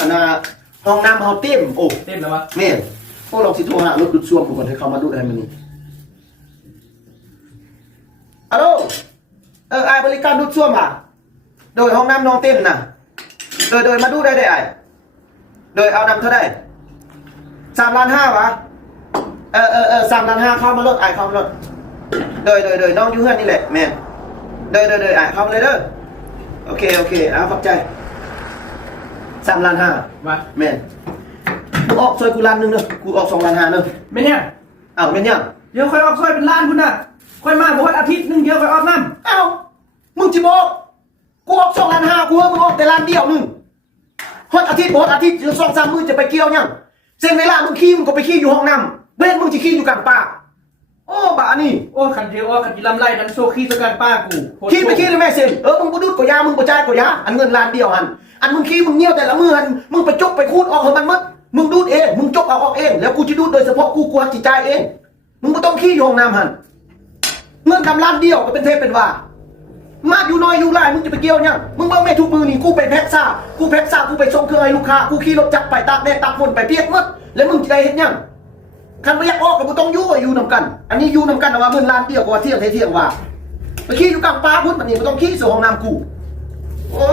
อันน่ะห้องน้ำเฮาเต็มโอ้เต็มแล้ววะแม่นพวกเราสิโทรหารถดูดซ่วมก่อนให้เขามาดูให้มันนี่ฮัลโหลไอ้บริการดูดซ่วมอ่ะโดยห้องน้ำน้องเต็มน่ะโดยมาดูได้ไอ้โดยเอานำเท่าได้3,500,000วะ3,500,000เข้ามาลดไอ้เข้ามาลดโดยน้องอยู่เฮือนนี่แหละแม่นโดยไอ้เข้ามาเลยเด้อโอเคเอาขอบใจ3,500,000วะแม่นกูออกซอยกูล้านนึงเนอะกูออก2,500,000เนอะ ไม่เนี่ย อ้าวเป็นยัง เดี๋ยวค่อยออกซอยเป็นล้านคุณน่ะค่อยมาบอกว่าอาทิตย์นึงเดียวค่อยออกน้ำอ้าวมึงจิบอกกูออก2,500,000กูมึงออกแต่ล้านเดียวนึงฮอดอาทิตย์2-3 มื้อจะไปเกี่ยวยังเส้นเวลามึงขี้มึงก็ไปขี้อยู่ห้องน้ำเว้นมึงจะขี้อยู่กลางป่าโอ้บ้านี่ โอ้ขันเดียวขันจีลำไรนั้นโซขี้สกันป้ากูขี้ไปขี้เลยแม่เซ็นมึงบ่ดูดกยามึงบ่จ่ายกยาอันเงินล้านเดียวอันมึงขี้มึงเงี้ยวแต่ละมื้อมึงไปจกไปคูดออกให้มันหมดมึงดูดเองมึงจกเอาออกเองแล้วกูจะดูดโดยเฉพาะกูจิจ่ายเองมึงบ่ต้องขี้อยู่ห้องน้ำเงินล้านเดียวก็เป็นเทพเป็นว่ามาอยู่น้อยอยู่หลายมึงจะไปเกี่ยวยังมึงบ่แม่ทุกมือนี่กูไปแพ็คซ่ากูไปส่งเครื่องให้ลูกค้ากูขี่รถจักรไปตากแดดตากฝนไปเปียกหมดแล้วมึงจะได้เฮ็ดยังคันบ่อยากออกก็บ่ต้องอยู่นำกันอันนี้อยู่นำกันว่าเงินล้านเดียวกว่าเที่ยงว่าไปขี้อยู่กลางป่าพุ่นบัดนี้บ่ต้องขี้สู่ห้องน้ำกูโอ้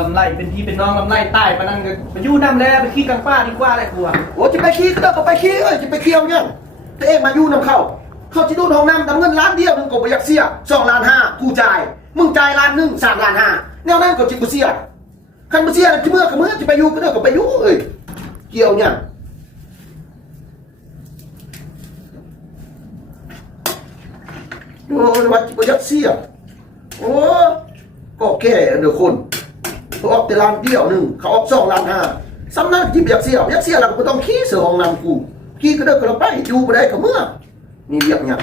ลำไรเป็นพี่เป็นน้องลำไรใต้ปะนั่นก็ไปยู่น้ำแล้วไปขี้กลางป้าดีกว่าอะไรกูอ่ะโอ้จะไปขี้ก็ไปขี้จะไปเที่ยวยังตัวเองมาอยู่นำเขาจะดูห้องน้ำทำเงินล้านเดียวมึงก็บ่อยากเสีย2,500,000กูจ่ายมึงจ่าย1,000,000 3,500,000แนวนั้นก็จิกูเสียคันบ่เสียที่เมื่อจะไปอยู่ก็ไปอยู่เกี่ยวเนี่ยโอ้ยวัดบ่อยากเสียโอ้ก็แก่เด้อคนเขาออกแต่ล้านเดียวนึงเขาออก2,500,000ซ้ำนั้นที่อยากเสียแล้วก็บ่ต้องขี้เสือห้องน้ำกูขี้ก็เด้อก็ไปอยู่บ่ได้ก็เมื่อนี่เรียกหยัง